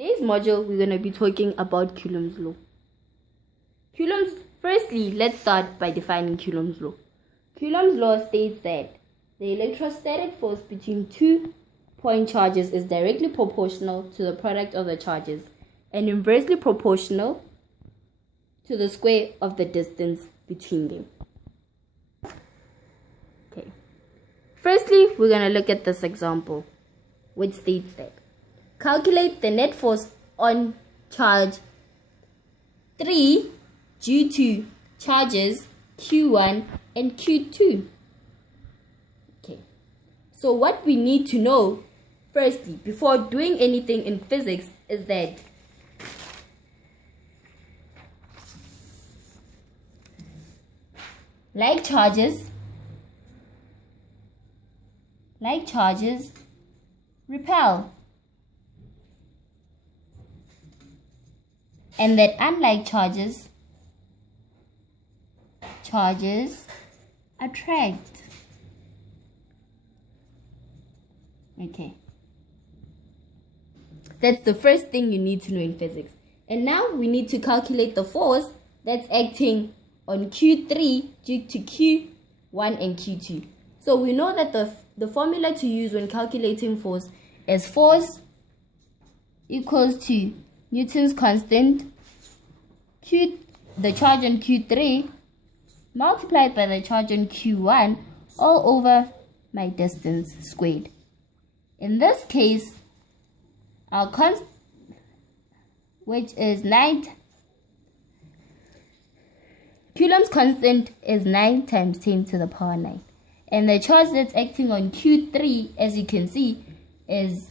Today's module, we're going to be talking about Coulomb's law. Firstly, let's start by defining Coulomb's law. Coulomb's law states that the electrostatic force between 2 point charges is directly proportional to the product of the charges and inversely proportional to the square of the distance between them. Okay. Firstly, we're going to look at this example, which states that calculate the net force on charge 3 due to charges Q1 and Q2. Okay. So what we need to know firstly, before doing anything in physics, is that like charges repel, and that unlike charges attract. Okay. That's the first thing you need to know in physics. And now we need to calculate the force that's acting on Q3 due to Q1 and Q2. So we know that the formula to use when calculating force is force equals to Newton's constant, the charge on Q3 multiplied by the charge on Q1 all over my distance squared. In this case, our constant, which is 9, Coulomb's constant is 9 times 10 to the power 9. And the charge that's acting on Q3, as you can see, is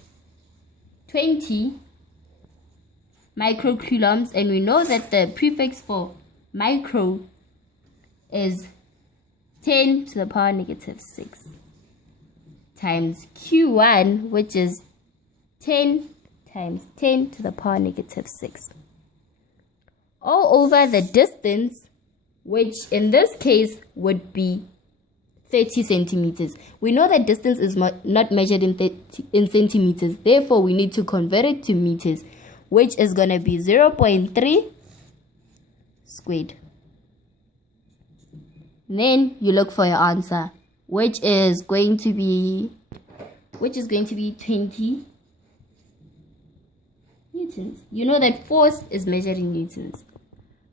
20 microcoulombs. And we know that the prefix for micro is 10 to the power negative 6 times Q1, which is 10 times 10 to the power negative 6. All over the distance, which in this case would be 30 centimeters. We know that distance is not measured in centimeters. Therefore, we need to convert it to meters, which is going to be 0.3 squared. Then you look for your answer, which is going to be 20 newtons. You know that force is measured in newtons.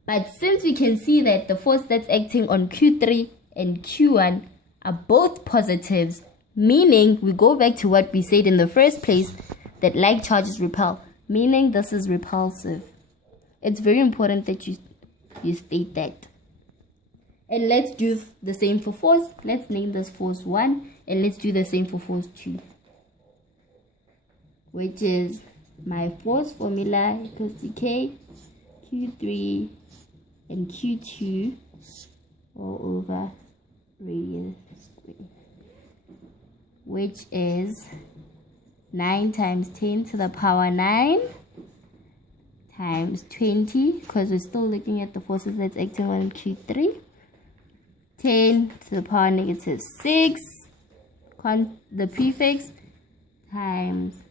But since we can see that the force that's acting on Q3 and Q1 are both positives, meaning we go back to what we said in the first place, that like charges repel, meaning this is repulsive. It's very important that you state that. And let's do the same for force. Let's name this force 1, and let's do the same for force 2, which is my force formula equals to K, Q3, and Q2 all over radius squared, which is 9 times 10 to the power 9 times 20, because we're still looking at the forces that's acting on Q3, 10 to the power negative 6, the prefix, times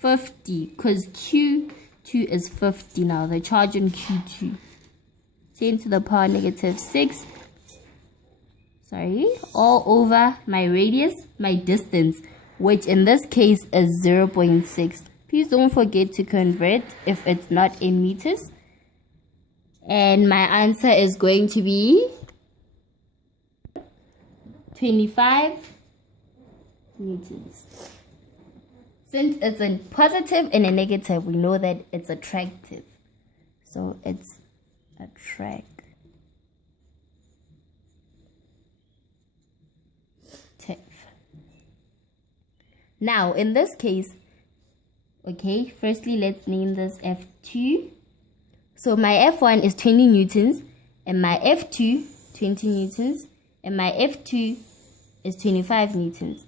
50, because Q2 is 50 now, the charge on Q2. 10 to the power negative 6, all over my radius, my distance, which in this case is 0.6. Please don't forget to convert if it's not in meters. And my answer is going to be 25 newtons. Since it's a positive and a negative, we know that it's attractive. So it's attractive. Now, in this case, okay, firstly, let's name this F2. So my F1 is 20 newtons, and my F2, 20 newtons, and my F2 is 25 newtons.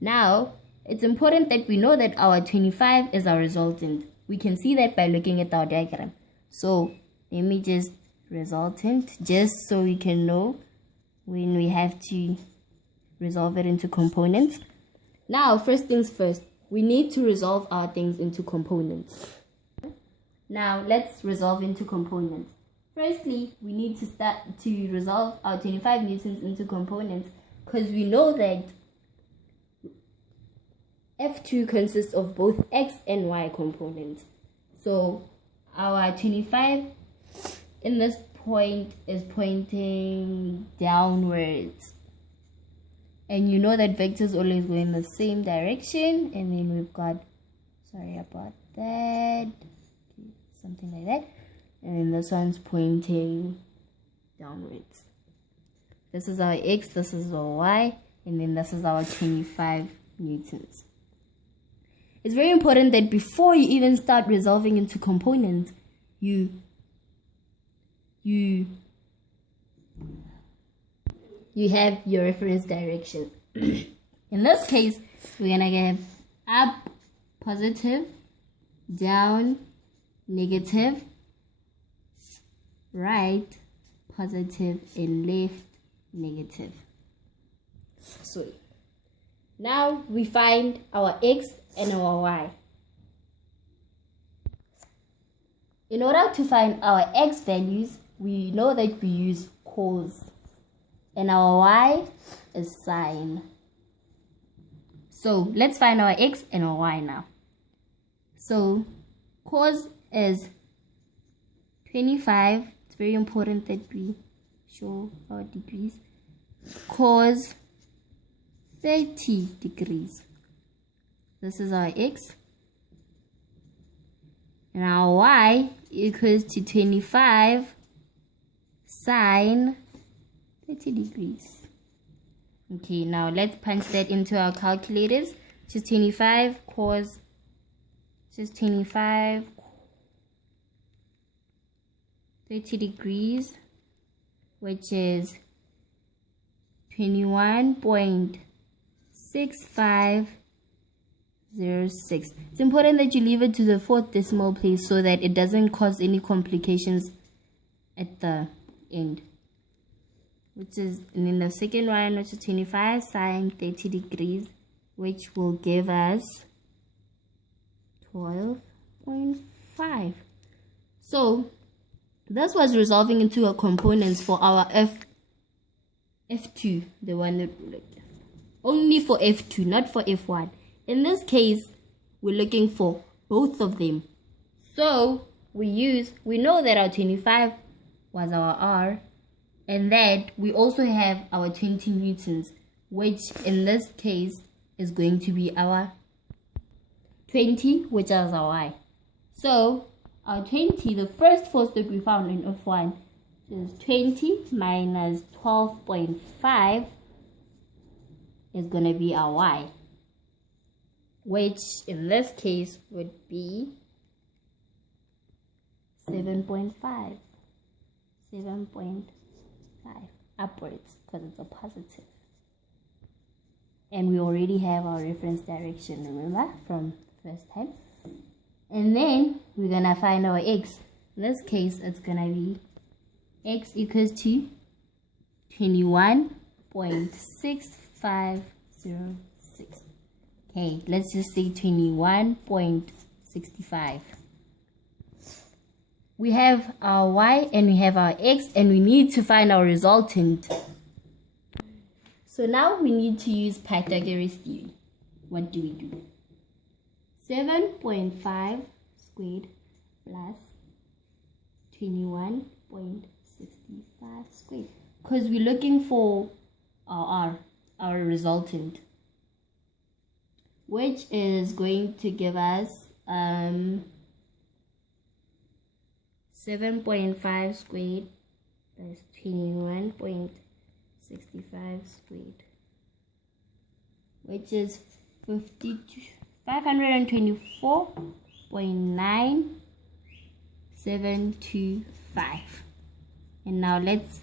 Now, it's important that we know that our 25 is our resultant. We can see that by looking at our diagram. So, let me just resultant, just so we can know when we have to resolve it into components. Now, first things first, we need to resolve our things into components. Now let's resolve into components. Firstly, we need to start to resolve our 25 newtons into components, because we know that F2 consists of both X and Y components. So our 25 in this point is pointing downwards. And you know that vectors always go in the same direction. And then we've got, sorry about that, something like that. And then this one's pointing downwards. This is our X, this is our Y, and then this is our 25 newtons. It's very important that before you even start resolving into components, you have your reference direction. In this case, we're gonna get up, positive, down, negative, right, positive, and left, negative. So now we find our X and our Y. In order to find our X values, we know that we use cos, and our Y is sine. So let's find our X and our Y now. So cos is 25. It's very important that we show our degrees. Cos 30 degrees. This is our X. And our Y equals to 25 sine 30 degrees. Okay, now let's punch that into our calculators. Just 25 cos, just 25 30 degrees, which is 21.6506. It's important that you leave it to the fourth decimal place so that it doesn't cause any complications at the end. Which is, and then the second one, which is 25 sine 30 degrees, which will give us 12.5. So this was resolving into a components for our F2, the one that only for F2, not for F1. In this case, we're looking for both of them. So we know that our 25 was our R, and that we also have our 20 newtons, which in this case is going to be our 20, which is our Y. So our 20, the first force that we found in F1 is 20 minus 12.5 is going to be our Y, which in this case would be 7.5 upwards, because it's a positive. And we already have our reference direction, remember, from first time. And then we're gonna find our X. In this case, it's gonna be X equals to 21.6506. Okay, let's just say 21.65. We have our Y and we have our X, and we need to find our resultant. So now we need to use Pythagoras theorem. What do we do? 7.5 squared plus 21.65 squared. Because we're looking for our resultant, which is going to give us 7.5 squared plus 21.65 squared, which is 524.9725. And now let's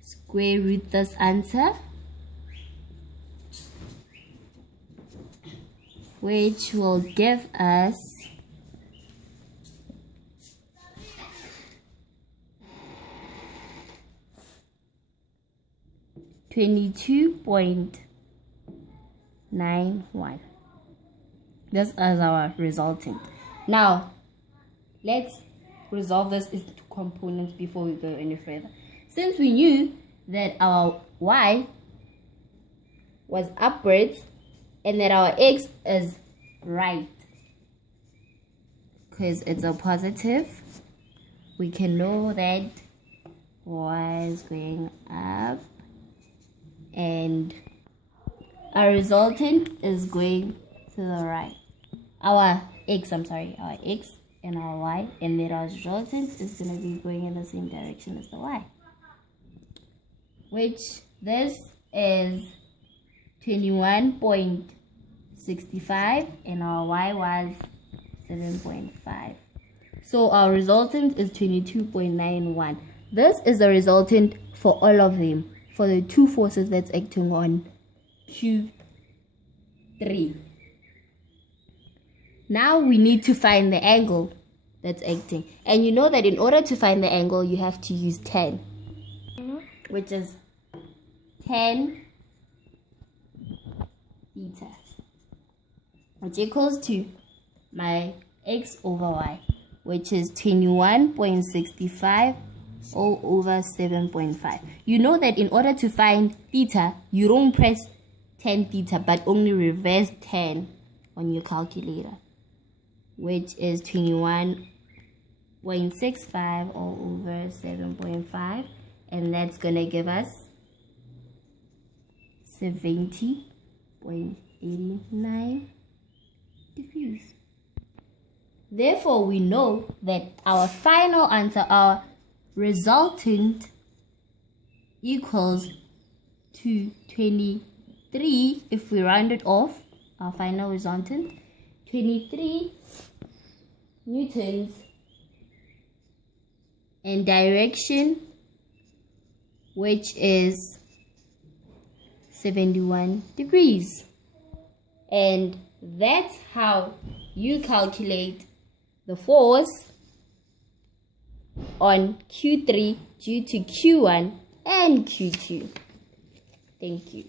square root this answer, which will give us 22.91. This is our resultant. Now let's resolve this into components before we go any further. Since we knew that our y was upwards and that our x is right, because it's a positive, we can know that y is going up and our resultant is going to the right. Our x and our y, and then our resultant is going to be going in the same direction as the y, which this is 21.65 and our y was 7.5. So our resultant is 22.91. This is the resultant for all of them, for the two forces that's acting on Q3. Now we need to find the angle that's acting. And you know that in order to find the angle, you have to use 10, which is 10 theta, which equals to my x over y, which is 21.65 all over 7.5. You know that in order to find theta, you don't press 10 theta, but only reverse 10 on your calculator, which is 21.65 all over 7.5, and that's gonna give us 70.89 degrees. Therefore, we know that our final answer, our resultant, equals to 23, if we round it off, our final resultant, 23 newtons in direction, which is 71 degrees. And that's how you calculate the force on Q3 due to Q1 and Q2. Thank you.